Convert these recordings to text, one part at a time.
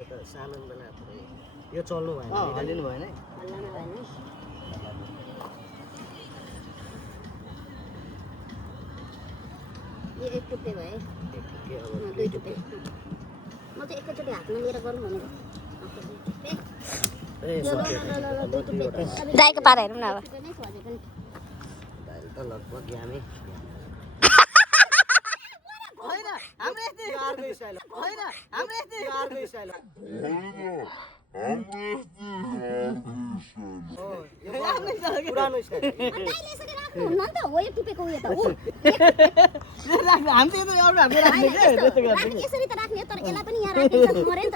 सानो बेला यो चल्नु भएन हल्लिनु भएन हल्लाउनु भएन यो एक टुप्पे भयो दुई टुप्पे म चाहिँ एकैचोटि हातमा लिएर गरौँ भनेको दाइको पारा हेरौँ न अब त लगभग यामै होइन हाम्रो यस्तै अर्को स्टाइल होइन हाम्रो यस्तै अर्को स्टाइल पुरानो स्टाइल हुन्न नि त हो यो टुप्पेको उयो त हो हामी त एउटा हाम्रो राख्ने के यसरी त राख्ने तर यसलाई पनि यहाँ राखिन्छ मरे नि त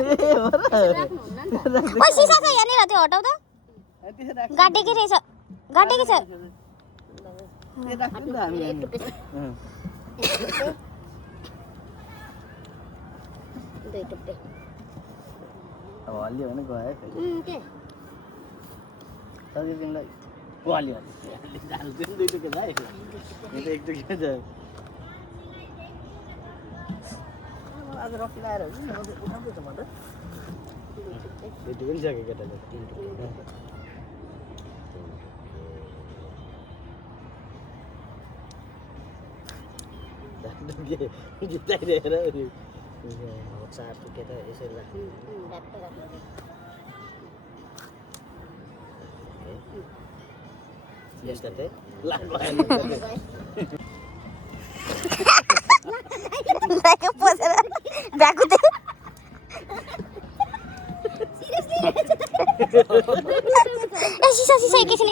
राख्नु हुन्न नि त ओइ सिसा छ यहाँनिर त्यो हटाउ त गाडेकै रहेछ गाडेकै छ त्यो राख्नु त हामी दुई टुप्पे अब हल्लियो भने गयो के सबै तिमीलाई हल्लियो दुई टुक्के भाइ यो त एक टुक्के छ आज रक्सी लाएर हुन्छ नि उठाउँदैछ म त दुई टुक्के पनि सक्यो केटाले तीन टुक्के जिताइदिएर चार टुक्के त यसरी राख्नु यस्तो चाहिँ लाग्यो पोसेर ब्यागु त्यो सिसा सिसा एकैछिन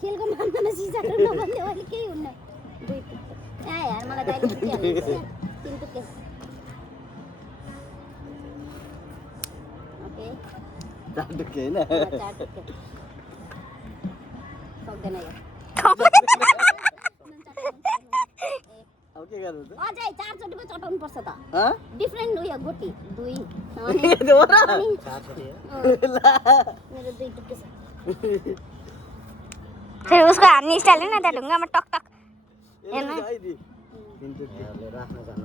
खेलको मान्दैन सिसा नभन्ने अहिले केही हुन्न दुई टुक्के यार मलाई दाइले छुट्टिहाल्नु तीन टुक्के ओके चार टुक्के होइन चार टुक्के सक्दैन यो अब के गर्नु त अझै चारचोटि पो चटाउनु पर्छ त ह डिफरेन्ट उयो गोटी दुई हो र मेरो दुई टुक्के छ फेरि उसको हान्ने स्टाइल होइन त्यहाँ ढुङ्गामा टक टक हेर्नु तीन टुक्केहरूले राख्न जानु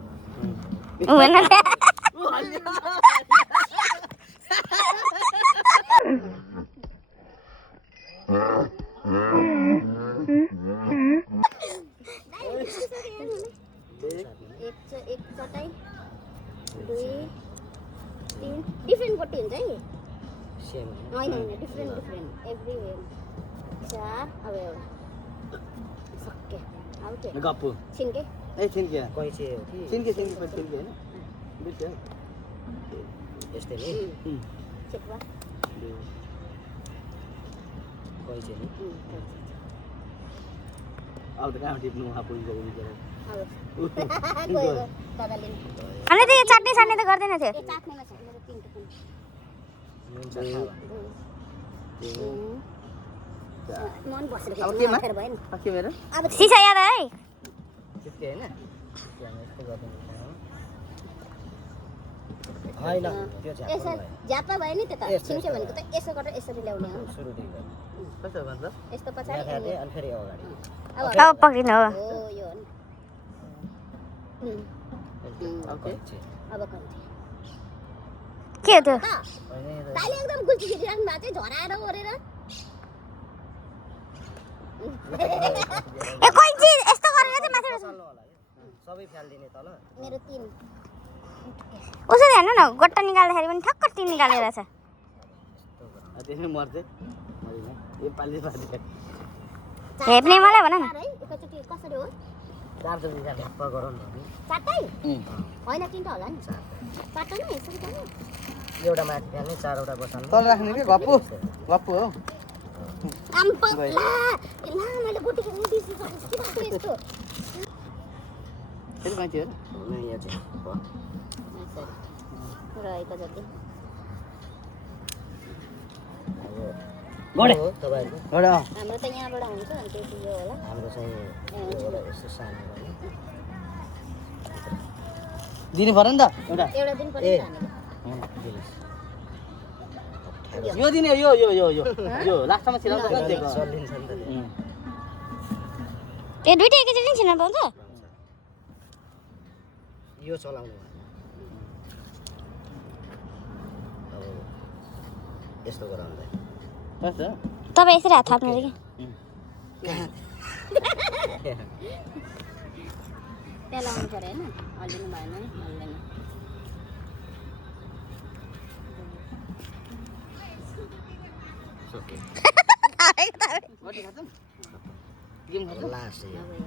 हुँदैन एक चटाइ दुई तिन डिफरेन्ट गोटी हुन्छ है सेम होइन डिफरेन्ट एभ्री वे चार अब एउटा सक्यो अब के गप्पु छिन्के ए छिन्के कैसे हो कि छिन्के छिन्के छिन्के होइन बुझ्यो यस्तै नि चेकवा कैसे नि अब त कहाँ टिप्नु वहाँ पुगिसक्यो गयो दादाले अनि त यो चाट्ने साट्ने त गर्दैन थियो ए चाट्नेमा छ मेरो तीन टुक्के मन बसेर अब केमा खेर भयो नि के मेरो अब सिसा याद है चित्के होइन यस्तो गर्नु होइन त्यो यसो झ्याप्पा भयो नि त्यो त छिन्क्यो भनेको त यसो गरेर यसरी ल्याउने हो सुरुदेखि गर्नु कस्तो भन्छ यस्तो पछाडि अनि फेरि अगाडि अब पक्रिनु हो हो यो हो नि ओके अब कन्चे के हो त्यो ताले एकदम गुल्ची खेली राख्नु भएको चाहिँ झराएर ओरेर ए कैँची यस्तो गरेर चाहिँ माथि चल्नु होला के सबै फ्याल्दिने तल मेरो तीन उसरी हेर्नु न गोट्टा निकाल्दाखेरि पनि ठक्क तीन निकालेर छ त्यसमै मर्छ यो पालि पालि हेप्ने मलाई भन न है एकैचोटि कसरी हो चारचोटि ढ्याप्प गरौँ न चारटै होइन तिनवटा होला नि चारवटा नै यसरी गर्नु एउटा माथि फ्याल्ने चारवटा बसाल्नु तल राख्ने कि गप्पु गप्पु हो आम्पा ला मैले गोटी खेल्नु बिर्सेछु के भएको यस्तो फेरि मान्छे हो यहाँ चाहिँ रहेको जति गडे हो तपाईँहरूको गडे हाम्रो त यहाँबाट हुन्छ अनि त्यति यो होला हाम्रो चाहिँ यस्तो सानो भयो दिनु पर्यो नि त एउटा एउटा दिन पनि हामीले यो दिने यो यो यो यो यो लास्टमा छिराउँछ नि त्यो चलिन्छ नि त ए दुईटा एकैचोटि छिर्न पाउँछ यो चलाउनु यस्तो गराउँदै कस्तो तपाईँ यसरी हात थाप्नु अरे त्यहाँ लाउनु पर्यो होइन हल्लिनु भएन नि हल्दैन ओके कति खत्तम गेम खत्तम लास्ट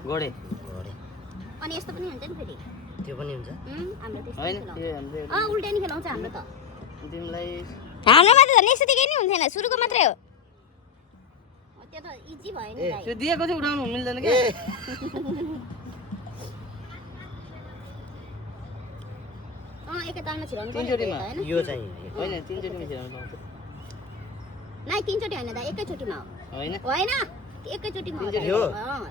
गोडे गरे अनि यस्तो पनि हुन्छ नि फेरि त्यो पनि हुन्छ हाम्रो त्यस्तो होइन खेलाउँछ। त्यो हामीले उल्टा नि खेलाउँछ हाम्रो त तिमीलाई हाम्रोमा त झन् यस्तोतिकै नि हुन्थेन सुरुको मात्रै हो त्यो त इजी भयो नि ए, दाइ त्यो दिएको चाहिँ उठाउनु मिल्दैन क्या एकैतालमा छिराउनु तीनचोटिमा। होइन यो चाहिँ होइन तीनचोटिमा खेलाउनु पाउँछ नाइ तीनचोटि होइन दाइ एकैचोटिमा हो होइन होइन एकैचोटिमा हो तीनचोटि हो?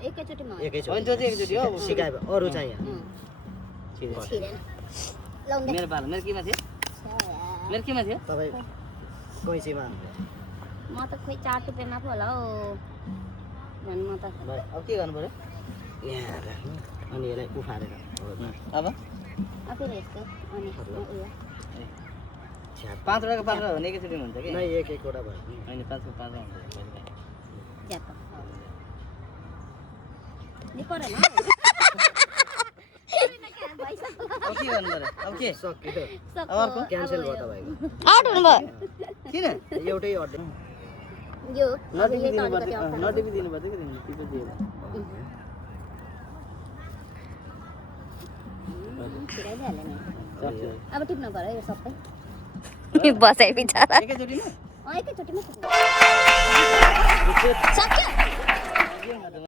एकैचोटिमा हो एकैचोटि होइन त्यो चाहिँ एकचोटि हो सिकाए अरू चाहिँ छिरे। छिरेन लाउँदै मेरो पालो मेरो केमा थियो मेरो केमा थियो तपाईँ कैँचीमा म त खोइ 4 रुपियाँमा पो होला हौ भन्नु म त भयो अब के गर्नु पर्यो यहाँ राख्नु अनि यसलाई उफारेर अब फेरि यस्तो अनि उयो 5 वटाको 5 वटा भने एकैचोटिमा हुन्छ कि नै एक एकवटा भयो होइन 5 को 5 हुन्छ ज्याप नि परेन अब के गर्नु पर्यो अब के सक्यो अब अर्को क्यान्सल भयो तपाईँको आउट हुनुभयो किन एउटै अर्डर यो नटिपी दिनुपर्छ नटिपी दिनुपर्छ कि तिमीले टिपी दिएर छिराइदिइहाल्यो नि सक्छ अब टिप्नु पर्यो यो सबै बसाइ बिचारा एकैचोटिमा एकैचोटिमा सक्यो